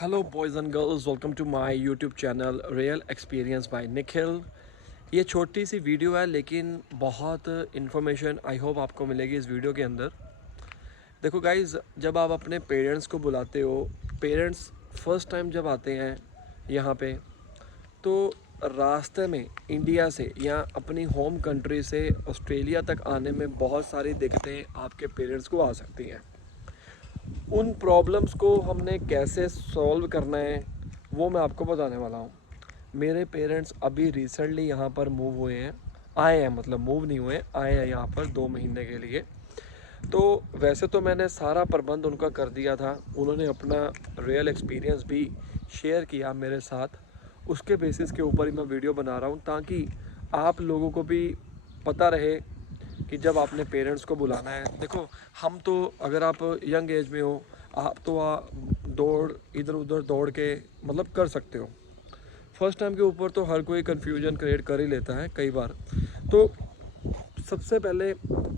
Hello boys and girls, welcome to my YouTube channel real experience by Nikhil. ये छोटी सी video है लेकिन बहुत इन्फॉर्मेशन आई होप आपको मिलेगी इस वीडियो के अंदर। देखो गाइज़, जब आप अपने पेरेंट्स को बुलाते हो, पेरेंट्स फर्स्ट टाइम जब आते हैं यहाँ पे, तो रास्ते में इंडिया से या अपनी होम कंट्री से ऑस्ट्रेलिया तक आने में बहुत सारी दिक्कतें आपके पेरेंट्स को आ सकती हैं। उन प्रॉब्लम्स को हमने कैसे सॉल्व करना है वो मैं आपको बताने वाला हूँ। मेरे पेरेंट्स अभी रिसेंटली यहाँ पर मूव हुए हैं, आए हैं, मतलब मूव नहीं हुए, आए हैं यहाँ पर 2 महीने के लिए। तो वैसे तो मैंने सारा प्रबंध उनका कर दिया था, उन्होंने अपना रियल एक्सपीरियंस भी शेयर किया मेरे साथ। उसके बेसिस के ऊपर ही मैं वीडियो बना रहा हूँ ताकि आप लोगों को भी पता रहे कि जब आपने पेरेंट्स को बुलाना है। देखो, हम तो अगर आप यंग एज में हो, आप तो दौड़ इधर उधर दौड़ के मतलब कर सकते हो। फर्स्ट टाइम के ऊपर तो हर कोई कन्फ्यूजन क्रिएट कर ही लेता है कई बार। तो सबसे पहले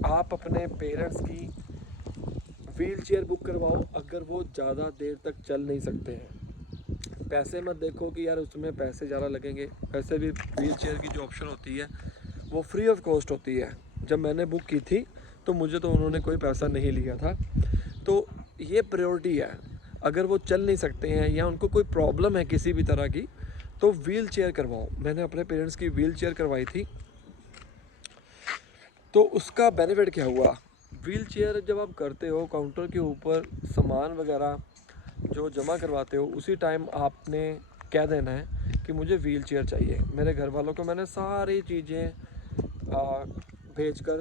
आप अपने पेरेंट्स की व्हील चेयर बुक करवाओ अगर वो ज़्यादा देर तक चल नहीं सकते हैं। पैसे मत देखो कि यार उसमें पैसे ज़्यादा लगेंगे, वैसे भी व्हील चेयर की जो ऑप्शन होती है वो फ्री ऑफ कॉस्ट होती है। जब मैंने बुक की थी तो मुझे तो उन्होंने कोई पैसा नहीं लिया था। तो ये प्रायोरिटी है। अगर वो चल नहीं सकते हैं या उनको कोई प्रॉब्लम है किसी भी तरह की, तो व्हील चेयर करवाओ। मैंने अपने पेरेंट्स की व्हील चेयर करवाई थी। तो उसका बेनिफिट क्या हुआ, व्हील चेयर जब आप करते हो काउंटर के ऊपर सामान वगैरह जो जमा करवाते हो, उसी टाइम आपने कह देना है कि मुझे व्हील चेयर चाहिए। मेरे घर वालों को मैंने सारी चीज़ें भेज कर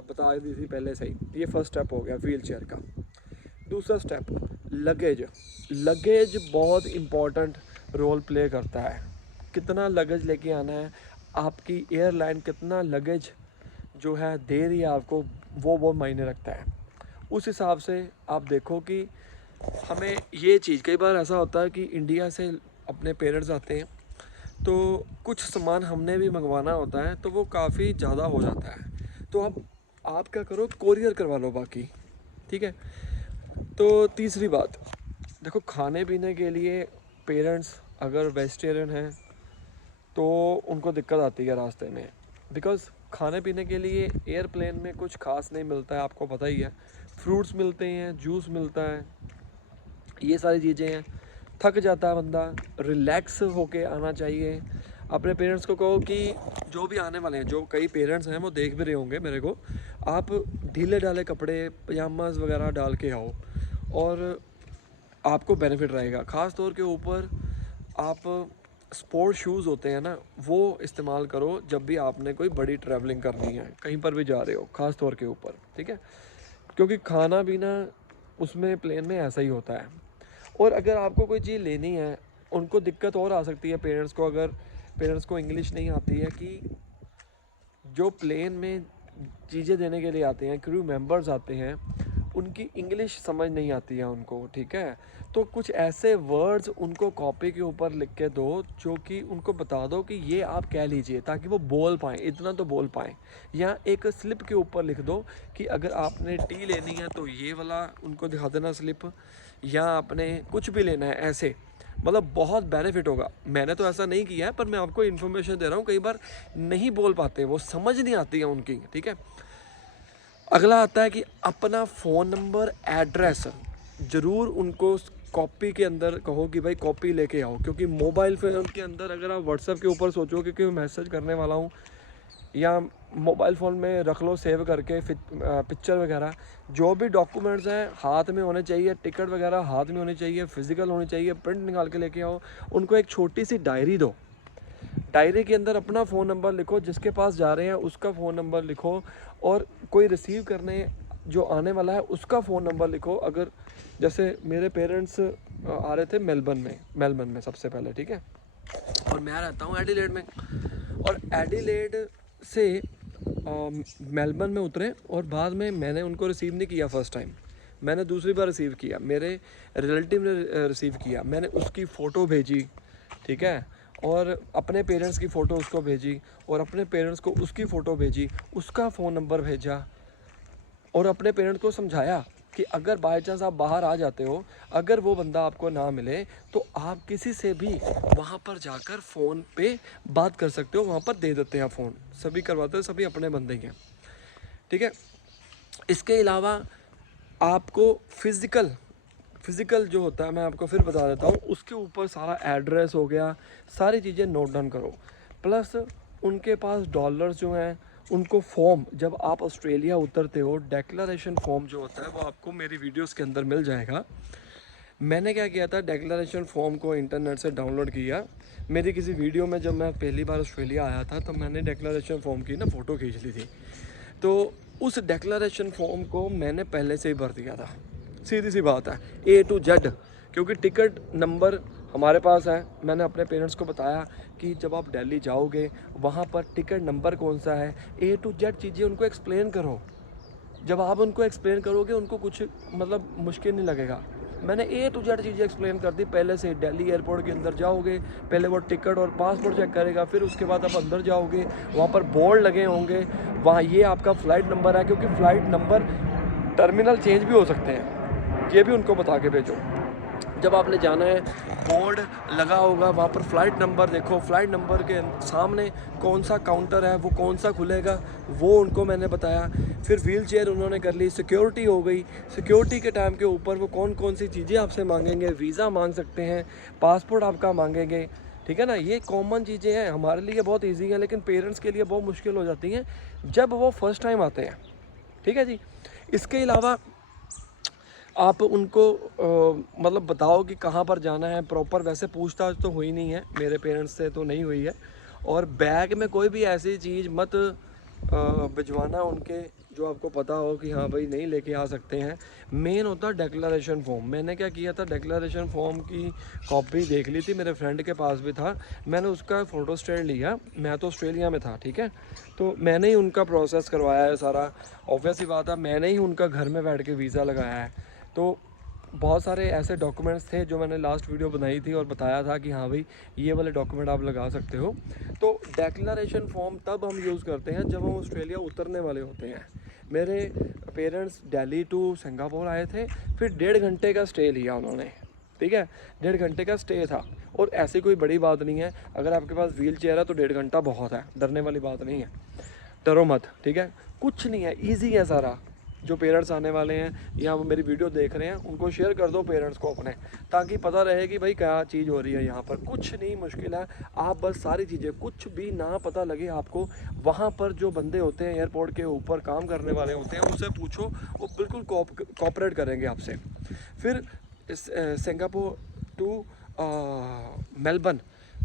बता दी थी पहले से ही। ये फर्स्ट स्टेप हो गया व्हील चेयर का। दूसरा स्टेप, लगेज। लगेज बहुत इम्पोर्टेंट रोल प्ले करता है। कितना लगेज लेके आना है, आपकी एयरलाइन कितना लगेज जो है दे रही है आपको, वो मायने रखता है। उस हिसाब से आप देखो कि हमें ये चीज़, कई बार ऐसा होता है कि इंडिया से अपने पेरेंट्स आते हैं तो कुछ सामान हमने भी मंगवाना होता है तो वो काफ़ी ज़्यादा हो जाता है। तो अब आप क्या करो, कोरियर करवा लो बाकी, ठीक है। तो तीसरी बात, देखो खाने पीने के लिए पेरेंट्स अगर वेजिटेरियन हैं तो उनको दिक्कत आती है रास्ते में। बिकॉज़ खाने पीने के लिए एयरप्लेन में कुछ खास नहीं मिलता है, आपको पता ही है। फ्रूट्स मिलते हैं, जूस मिलता है, ये सारी चीज़ें हैं। थक जाता है बंदा, रिलैक्स होके आना चाहिए। अपने पेरेंट्स को कहो कि जो भी आने वाले हैं, जो कई पेरेंट्स हैं वो देख भी रहे होंगे मेरे को, आप ढीले ढाले कपड़े पजामाज वगैरह डाल के आओ और आपको बेनिफिट रहेगा। ख़ास तौर के ऊपर आप स्पोर्ट शूज़ होते हैं ना, वो इस्तेमाल करो जब भी आपने कोई बड़ी ट्रैवलिंग करनी है, कहीं पर भी जा रहे हो, ख़ास तौर के ऊपर, ठीक है। क्योंकि खाना पीना उसमें प्लेन में ऐसा ही होता है। और अगर आपको कोई चीज़ लेनी है, उनको दिक्कत और आ सकती है पेरेंट्स को, अगर पेरेंट्स को इंग्लिश नहीं आती है, कि जो प्लेन में चीज़ें देने के लिए आते हैं, क्रू मेंबर्स आते हैं, उनकी इंग्लिश समझ नहीं आती है उनको, ठीक है। तो कुछ ऐसे वर्ड्स उनको कॉपी के ऊपर लिख के दो जो कि उनको बता दो कि ये आप कह लीजिए, ताकि वो बोल पाएँ, इतना तो बोल पाएँ। या एक स्लिप के ऊपर लिख दो कि अगर आपने टी लेनी है तो ये वाला उनको दिखा देना स्लिप, या आपने कुछ भी लेना है ऐसे। मतलब बहुत बेनिफिट होगा। मैंने तो ऐसा नहीं किया है पर मैं आपको इन्फॉर्मेशन दे रहा हूँ। कई बार नहीं बोल पाते, वो समझ नहीं आती है उनकी, ठीक है। अगला आता है कि अपना फ़ोन नंबर, एड्रेस ज़रूर उनको कॉपी के अंदर कहो कि भाई कॉपी लेके आओ। क्योंकि मोबाइल फ़ोन के अंदर अगर आप व्हाट्सएप के ऊपर सोचो कि मैं मैसेज करने वाला हूँ, या मोबाइल फ़ोन में रख लो सेव करके पिक्चर वगैरह, जो भी डॉक्यूमेंट्स हैं हाथ में होने चाहिए, टिकट वगैरह हाथ में होनी चाहिए, फिज़िकल होनी चाहिए, प्रिंट निकाल के लेके आओ। उनको एक छोटी सी डायरी दो, डायरी के अंदर अपना फ़ोन नंबर लिखो, जिसके पास जा रहे हैं उसका फ़ोन नंबर लिखो, और कोई रिसीव करने जो आने वाला है उसका फ़ोन नंबर लिखो। अगर जैसे मेरे पेरेंट्स आ रहे थे मेलबर्न में सबसे पहले, ठीक है, और मैं रहता हूँ एडिलेड में। और एडिलेड से मेलबर्न में उतरे और बाद में मैंने उनको रिसीव नहीं किया फर्स्ट टाइम, मैंने दूसरी बार रिसीव किया, मेरे रिलेटिव ने रिसीव किया। मैंने उसकी फ़ोटो भेजी, ठीक है, और अपने पेरेंट्स की फ़ोटो उसको भेजी, और अपने पेरेंट्स को उसकी फ़ोटो भेजी, उसका फ़ोन नंबर भेजा, और अपने पेरेंट्स को समझाया कि अगर बाय चांस आप बाहर आ जाते हो, अगर वो बंदा आपको ना मिले तो आप किसी से भी वहाँ पर जाकर फ़ोन पे बात कर सकते हो, वहाँ पर दे देते हैं फ़ोन, सभी करवाते हैं, सभी अपने बंदे ही हैं, ठीक है। इसके अलावा आपको फ़िज़िकल जो होता है मैं आपको फिर बता देता हूँ, उसके ऊपर सारा एड्रेस हो गया, सारी चीज़ें नोट डाउन करो। प्लस उनके पास डॉलर्स जो हैं उनको फॉर्म, जब आप ऑस्ट्रेलिया उतरते हो डेक्लरेशन फॉर्म जो होता है वो आपको मेरी वीडियोस के अंदर मिल जाएगा। मैंने क्या किया था, डेक्लरेशन फॉर्म को इंटरनेट से डाउनलोड किया। मेरी किसी वीडियो में जब मैं पहली बार ऑस्ट्रेलिया आया था तो मैंने डेक्लरेशन फॉर्म की ना फ़ोटो खींच ली थी, तो उस डेक्लरेशन फॉर्म को मैंने पहले से ही भर दिया था। सीधी सी बात है, A to Z, क्योंकि टिकट नंबर हमारे पास है। मैंने अपने पेरेंट्स को बताया कि जब आप दिल्ली जाओगे वहाँ पर टिकट नंबर कौन सा है, A to Z चीज़ें उनको एक्सप्लेन करो। जब आप उनको एक्सप्लेन करोगे उनको कुछ मतलब मुश्किल नहीं लगेगा। मैंने A to Z चीज़ें एक्सप्लेन कर दी पहले से। दिल्ली एयरपोर्ट के अंदर जाओगे, पहले वो टिकट और पासपोर्ट चेक करेगा, फिर उसके बाद आप अंदर जाओगे, वहाँ पर बोर्ड लगे होंगे, वहाँ ये आपका फ़्लाइट नंबर है, क्योंकि फ़्लाइट नंबर टर्मिनल चेंज भी हो सकते हैं, ये भी उनको बता के भेजो। जब आपने जाना है, बोर्ड लगा होगा वहाँ पर फ़्लाइट नंबर देखो, फ़्लाइट नंबर के सामने कौन सा काउंटर है, वो कौन सा खुलेगा, वो उनको मैंने बताया। फिर व्हील चेयर उन्होंने कर ली, सिक्योरिटी हो गई। सिक्योरिटी के टाइम के ऊपर वो कौन कौन सी चीज़ें आपसे मांगेंगे, वीज़ा मांग सकते हैं, पासपोर्ट आपका मांगेंगे, ठीक है ना। ये कॉमन चीज़ें हैं, हमारे लिए बहुत ईजी हैं, लेकिन पेरेंट्स के लिए बहुत मुश्किल हो जाती हैं जब वो फर्स्ट टाइम आते हैं, ठीक है जी। इसके अलावा आप उनको मतलब बताओ कि कहाँ पर जाना है प्रॉपर। वैसे पूछताछ तो हुई नहीं है, मेरे पेरेंट्स से तो नहीं हुई है। और बैग में कोई भी ऐसी चीज़ मत भिजवाना उनके जो आपको पता हो कि हाँ भाई नहीं लेके आ सकते हैं। मेन होता है डेक्लरेशन फॉर्म। मैंने क्या किया था, डेक्लरेशन फॉर्म की कॉपी देख ली थी, मेरे फ्रेंड के पास भी था, मैंने उसका फ़ोटो स्टेट लिया। मैं तो ऑस्ट्रेलिया में था, ठीक है, तो मैंने ही उनका प्रोसेस करवाया है सारा। ऑब्वियस ही बात है, मैंने ही उनका घर में बैठ के वीज़ा लगाया है। तो बहुत सारे ऐसे डॉक्यूमेंट्स थे जो मैंने लास्ट वीडियो बनाई थी और बताया था कि हाँ भाई ये वाले डॉक्यूमेंट आप लगा सकते हो। तो डेक्लरेशन फॉर्म तब हम यूज़ करते हैं जब हम ऑस्ट्रेलिया उतरने वाले होते हैं। मेरे पेरेंट्स दिल्ली टू सिंगापुर आए थे, फिर 1.5 घंटे का स्टे लिया उन्होंने, ठीक है, 1.5 घंटे का स्टे था। और ऐसी कोई बड़ी बात नहीं है, अगर आपके पास व्हील चेयर है तो 1.5 घंटा बहुत है, डरने वाली बात नहीं है, डरो मत, ठीक है। कुछ नहीं है, ईजी है सारा। जो पेरेंट्स आने वाले हैं या वो मेरी वीडियो देख रहे हैं उनको शेयर कर दो पेरेंट्स को अपने, ताकि पता रहे कि भाई क्या चीज़ हो रही है यहाँ पर। कुछ नहीं मुश्किल है, आप बस सारी चीज़ें, कुछ भी ना पता लगे आपको, वहाँ पर जो बंदे होते हैं एयरपोर्ट के ऊपर काम करने वाले होते हैं उनसे पूछो, वो बिल्कुल कोऑपरेट करेंगे आपसे। फिर सिंगापुर टू मेलबर्न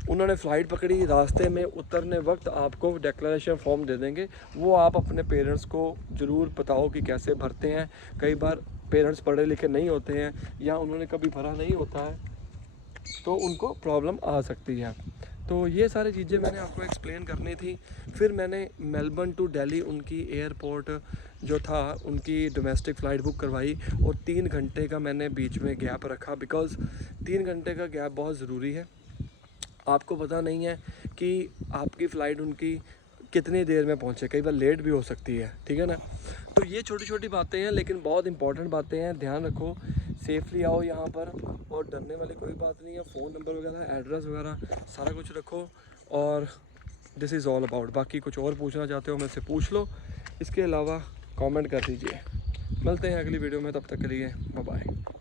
उन्होंने फ़्लाइट पकड़ी, रास्ते में उतरने वक्त आपको डिक्लेरेशन फॉर्म दे देंगे। वो आप अपने पेरेंट्स को ज़रूर बताओ कि कैसे भरते हैं। कई बार पेरेंट्स पढ़े लिखे नहीं होते हैं या उन्होंने कभी भरा नहीं होता है, तो उनको प्रॉब्लम आ सकती है। तो ये सारी चीज़ें मैंने आपको एक्सप्लेन करनी थी। फिर मैंने मेलबर्न टू दिल्ली उनकी एयरपोर्ट जो था उनकी डोमेस्टिक फ़्लाइट बुक करवाई, और 3 घंटे का मैंने बीच में गैप रखा, बिकॉज़ 3 घंटे का गैप बहुत ज़रूरी है। आपको पता नहीं है कि आपकी फ़्लाइट उनकी कितनी देर में पहुंचे, कई बार लेट भी हो सकती है, ठीक है ना। तो ये छोटी छोटी बातें हैं लेकिन बहुत इंपॉर्टेंट बातें हैं, ध्यान रखो। सेफली आओ यहाँ पर, और डरने वाली कोई बात नहीं है। फ़ोन नंबर वगैरह, एड्रेस वगैरह सारा कुछ रखो, और दिस इज़ ऑल अबाउट। बाकी कुछ और पूछना चाहते हो मुझसे पूछ लो, इसके अलावा कमेंट कर दीजिए। मिलते हैं अगली वीडियो में, तब तक के लिए बाय बाय।